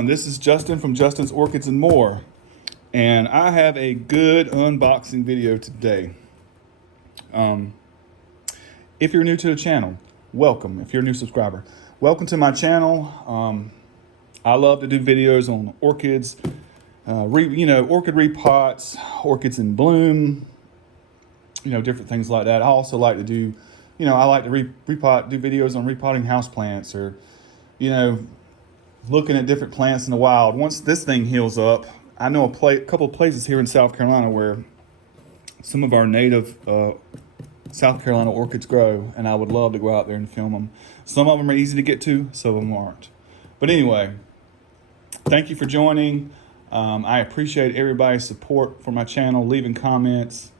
everyone? This is Justin from Justin's Orchids and More, and I have a good unboxing video today. If you're new to the channel, welcome. If you're a new subscriber, welcome to my channel. I love to do videos on orchids, orchid repots, orchids in bloom, different things like that. I also like to do, I like to do videos on repotting houseplants, or, looking at different plants in the wild. Once this thing heals up, I know a couple of places here in South Carolina where some of our native South Carolina orchids grow, and I would love to go out there and film them. Some of them are easy to get to, some of them aren't. But anyway, thank you for joining. I appreciate everybody's support for my channel, leaving comments.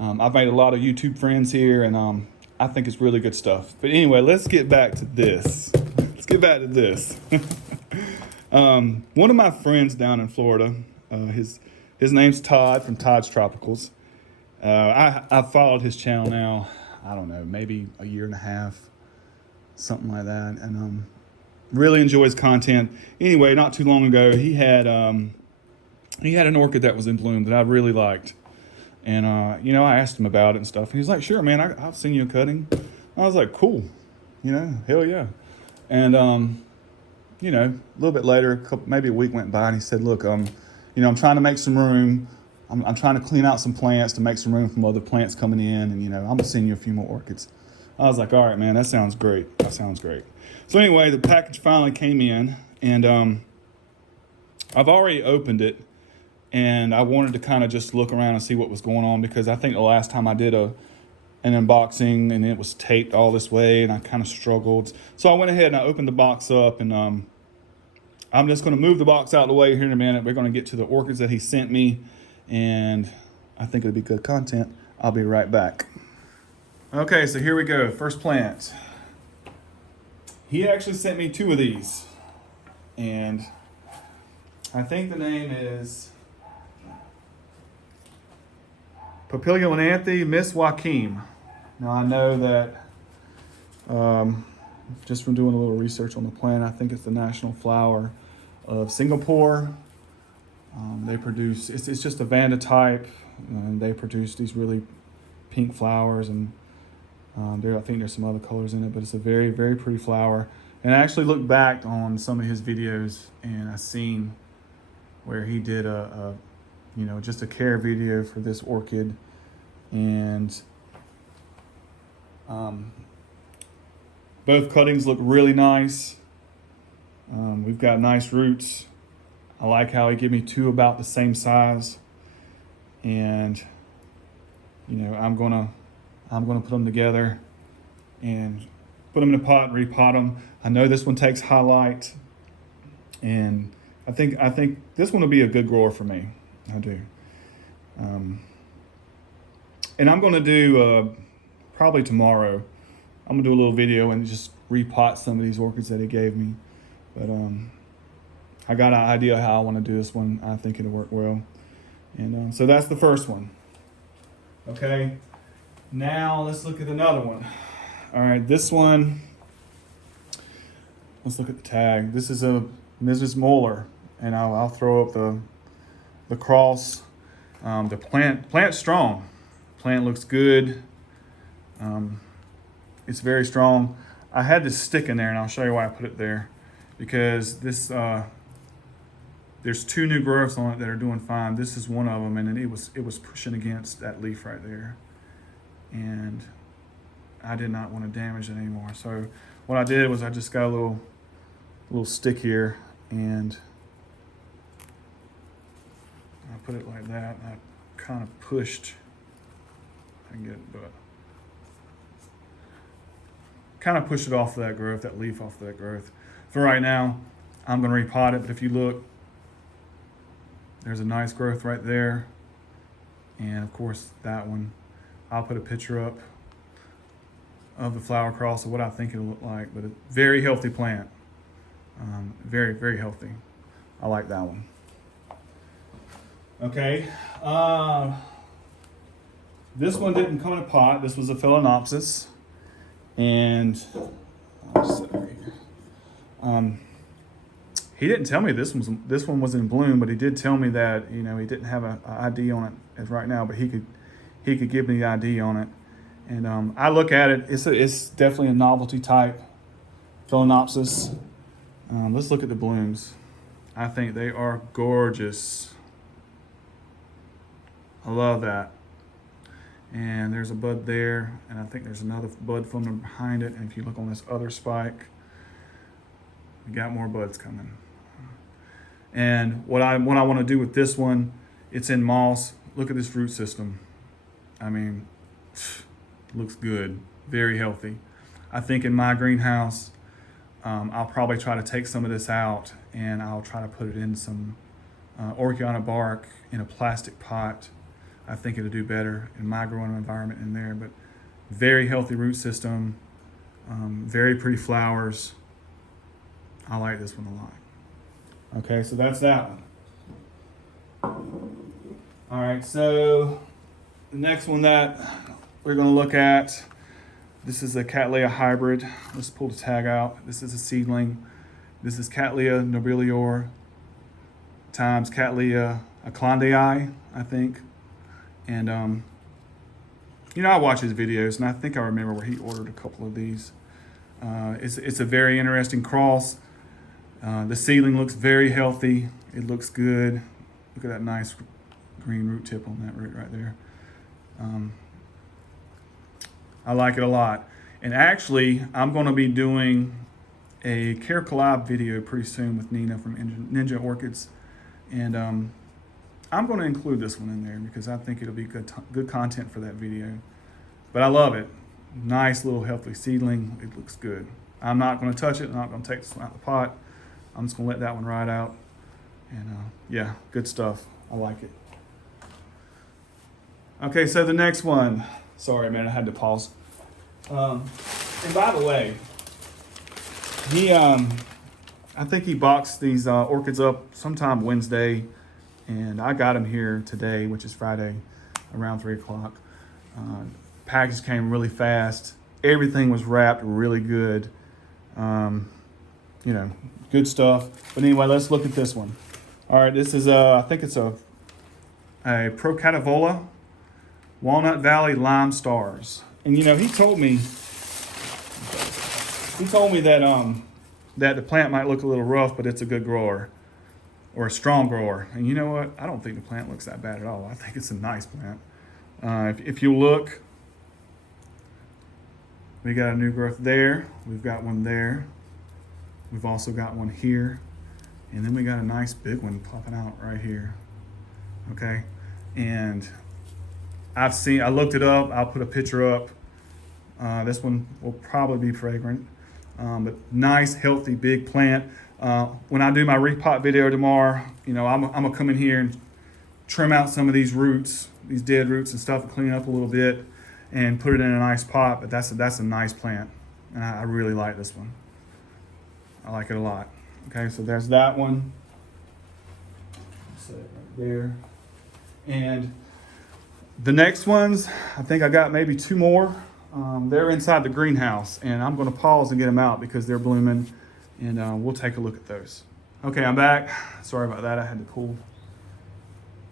I've made a lot of YouTube friends here, and I think it's really good stuff. But anyway, let's get back to this. One of my friends down in Florida, his name's Todd from Todd's Tropicals. I've followed his channel now, I don't know, maybe a year and a half, something like that, and really enjoy his content. Anyway, not too long ago, he had an orchid that was in bloom that I really liked, and I asked him about it and stuff, and he's like, "Sure, man, I've seen you a cutting." I was like, "Cool, hell yeah," and a little bit later, maybe a week went by, and he said, "Look, I'm trying to make some room. I'm trying to clean out some plants to make some room from other plants coming in, and I'm gonna send you a few more orchids." I was like, "All right, man, that sounds great. So anyway, the package finally came in, and I've already opened it, and I wanted to kind of just look around and see what was going on, because I think the last time I did an unboxing and it was taped all this way, and I kind of struggled. So I went ahead and I opened the box up, and I'm just going to move the box out of the way here in a minute. We're going to get to the orchids that he sent me, and I think it'll be good content. I'll be right back. Okay, so here we go. First plant. He actually sent me two of these, and I think the name is Papilionanthe Miss Joaquim. Now I know that just from doing a little research on the plant, I think it's the national flower of Singapore. They produce, it's just a Vanda type, and they produce these really pink flowers, and I think there's some other colors in it, but it's a very, very pretty flower. And I actually looked back on some of his videos, and I seen where he did just a care video for this orchid, and both cuttings look really nice. We've got nice roots. I like how he gave me two about the same size, and I'm gonna put them together and put them in a pot and repot them. I know this one takes highlight, and I think this one will be a good grower for me. I do. And I'm going to do, probably tomorrow, I'm going to do a little video and just repot some of these orchids that he gave me. But I got an idea how I want to do this one. I think it'll work well. And so that's the first one. Okay, now let's look at another one. All right, this one, let's look at the tag. This is a Mrs. Moeller, and I'll throw up the cross. The plant's strong. Plant looks good. It's very strong. I had this stick in there, and I'll show you why I put it there, because this there's two new growths on it that are doing fine. This is one of them, and it was pushing against that leaf right there, and I did not want to damage it anymore. So what I did was I just got a little stick here, and I put it like that, and I kind of pushed. I can get it, but kind of pushed it off of that growth, that leaf off of that growth. For right now, I'm going to repot it, but if you look, there's a nice growth right there, and of course that one. I'll put a picture up of the flower cross of what I think it'll look like, but a very healthy plant. Very, very healthy. I like that one. Okay, this one didn't come in a pot. This was a Phalaenopsis, and he didn't tell me this one was in bloom, but he did tell me that, you know, he didn't have a ID on it as right now, but he could give me the ID on it. And I look at it, it's definitely a novelty type Phalaenopsis. Let's look at the blooms. I think they are gorgeous. I love that. And there's a bud there, and I think there's another bud from behind it. And if you look on this other spike, we got more buds coming. And what I want to do with this one, it's in moss. Look at this root system. I mean, looks good, very healthy. I think in my greenhouse, I'll probably try to take some of this out and I'll try to put it in some Orchiana bark in a plastic pot. I think it'll do better in my growing environment in there, but very healthy root system, very pretty flowers. I like this one a lot. Okay, so that's that one. All right, so the next one that we're gonna look at, this is a Cattleya hybrid. Let's pull the tag out. This is a seedling. This is Cattleya nobilior times Cattleya aclandii, I think. And you know, I watch his videos, and I think I remember where he ordered a couple of these. It's a very interesting cross. The seedling looks very healthy. It looks good. Look at that nice green root tip on that root right there. I like it a lot. And actually, I'm going to be doing a Care Collab video pretty soon with Nina from Ninja Orchids. And I'm going to include this one in there because I think it'll be good content for that video. But I love it. Nice little healthy seedling. It looks good. I'm not going to touch it. I'm not going to take this one out of the pot. I'm just going to let that one ride out. And yeah, good stuff. I like it. Okay, so the next one. Sorry, man, I had to pause. And by the way, I think he boxed these orchids up sometime Wednesday, and I got them here today, which is Friday, around 3 o'clock. Package came really fast. Everything was wrapped really good. You know, good stuff. But anyway, let's look at this one. All right, this is I think it's a Procativola Walnut Valley Lime Stars. And you know, he told me that that the plant might look a little rough, but it's a good grower or a strong grower. And you know what? I don't think the plant looks that bad at all. I think it's a nice plant. If you look, we got a new growth there. We've got one there. We've also got one here. And then we got a nice big one popping out right here. Okay. And I looked it up. I'll put a picture up. This one will probably be fragrant. But nice, healthy, big plant. When I do my repot video tomorrow, you know, I'm gonna come in here and trim out some of these roots, these dead roots and stuff, and clean it up a little bit and put it in a nice pot. But that's a nice plant. And I really like this one. I like it a lot. Okay, so there's that one. Set it right there. And the next ones, I think I got maybe 2 more. They're inside the greenhouse, and I'm going to pause and get them out because they're blooming, and we'll take a look at those. Okay, I'm back. Sorry about that. I had to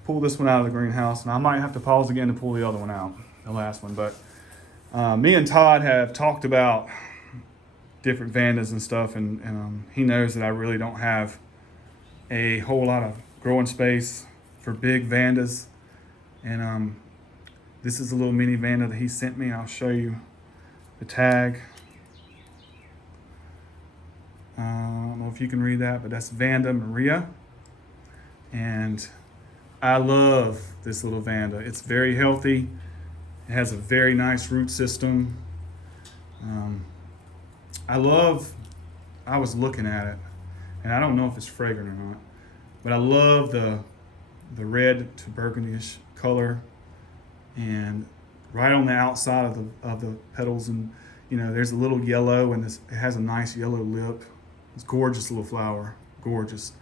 pull this one out of the greenhouse, and I might have to pause again to pull the other one out, the last one. But me and Todd have talked about different vandas and stuff, and he knows that I really don't have a whole lot of growing space for big vandas. And this is a little mini vanda that he sent me. I'll show you the tag. I don't know if you can read that, but that's Vanda Maria. And I love this little vanda. It's very healthy. It has a very nice root system. I was looking at it, and I don't know if it's fragrant or not, but I love the red to burgundyish color, and right on the outside of the petals, and you know, there's a little yellow, and it has a nice yellow lip. It's a gorgeous little flower, gorgeous.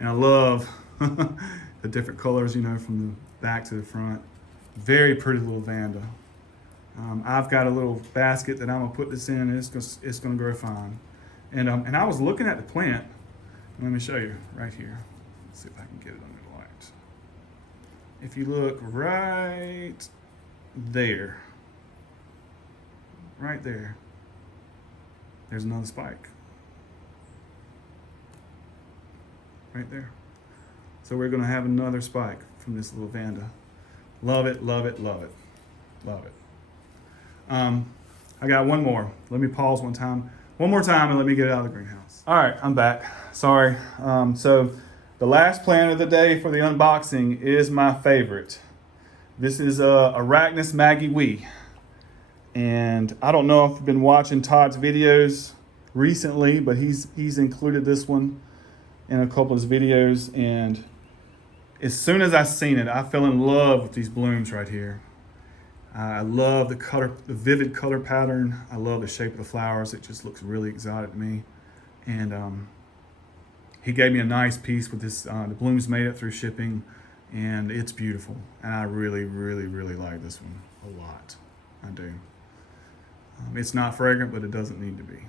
And I love the different colors, you know, from the back to the front. Very pretty little vanda. I've got a little basket that I'm gonna put this in, and it's gonna grow fine. And I was looking at the plant, Let me show you right here. Let's see if I can get it under the light. If you look right there, there's another spike. Right there. So we're gonna have another spike from this little Vanda. Love it, love it, love it, love it. I got one more. Let me pause one more time, and let me get it out of the greenhouse. All right, I'm back. Sorry. So the last plant of the day for the unboxing is my favorite. This is Arachnus Maggie Wee. And I don't know if you've been watching Todd's videos recently, but he's included this one in a couple of his videos. And as soon as I seen it, I fell in love with these blooms right here. I love the vivid color pattern. I love the shape of the flowers. It just looks really exotic to me. And he gave me a nice piece with this. The blooms made it through shipping, and it's beautiful. And I really, really, really like this one a lot. I do. It's not fragrant, but it doesn't need to be.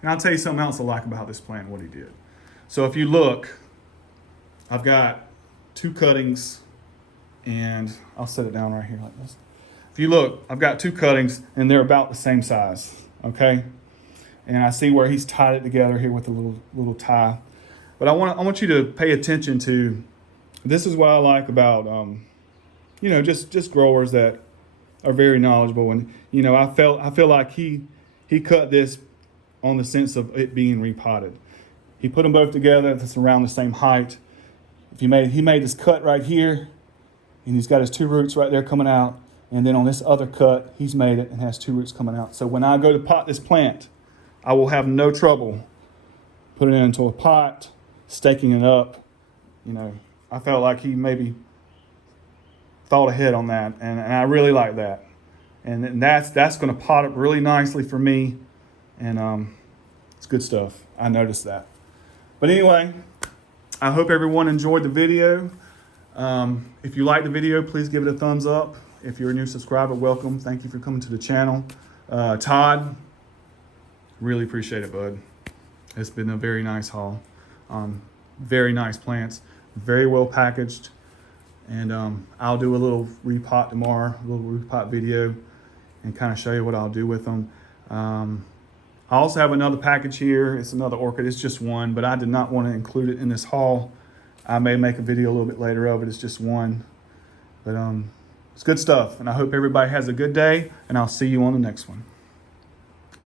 And I'll tell you something else I like about this plant, what he did. So if you look, I've got 2 cuttings, and I'll set it down right here like this. If you look, I've got 2 cuttings, and they're about the same size, okay? And I see where he's tied it together here with a little tie. But I want you to pay attention to, this is what I like about, just growers that are very knowledgeable. And, I feel like he cut this on the sense of it being repotted. He put them both together that's around the same height. He made this cut right here, and he's got his 2 roots right there coming out. And then on this other cut, he's made it and has 2 roots coming out. So when I go to pot this plant, I will have no trouble putting it into a pot, staking it up. I felt like he maybe thought ahead on that, and I really like that. And that's going to pot up really nicely for me, and it's good stuff. I noticed that. But anyway, I hope everyone enjoyed the video. If you like the video, please give it a thumbs up. If you're a new subscriber, welcome. Thank you for coming to the channel. Todd, really appreciate it, bud. It's been a very nice haul. Very nice plants, very well packaged. And I'll do a little repot tomorrow, a little repot video, and kind of show you what I'll do with them. I also have another package here. It's another orchid. It's just one, but I did not want to include it in this haul. I may make a video a little bit later of it. It's just one. But it's good stuff, and I hope everybody has a good day, and I'll see you on the next one.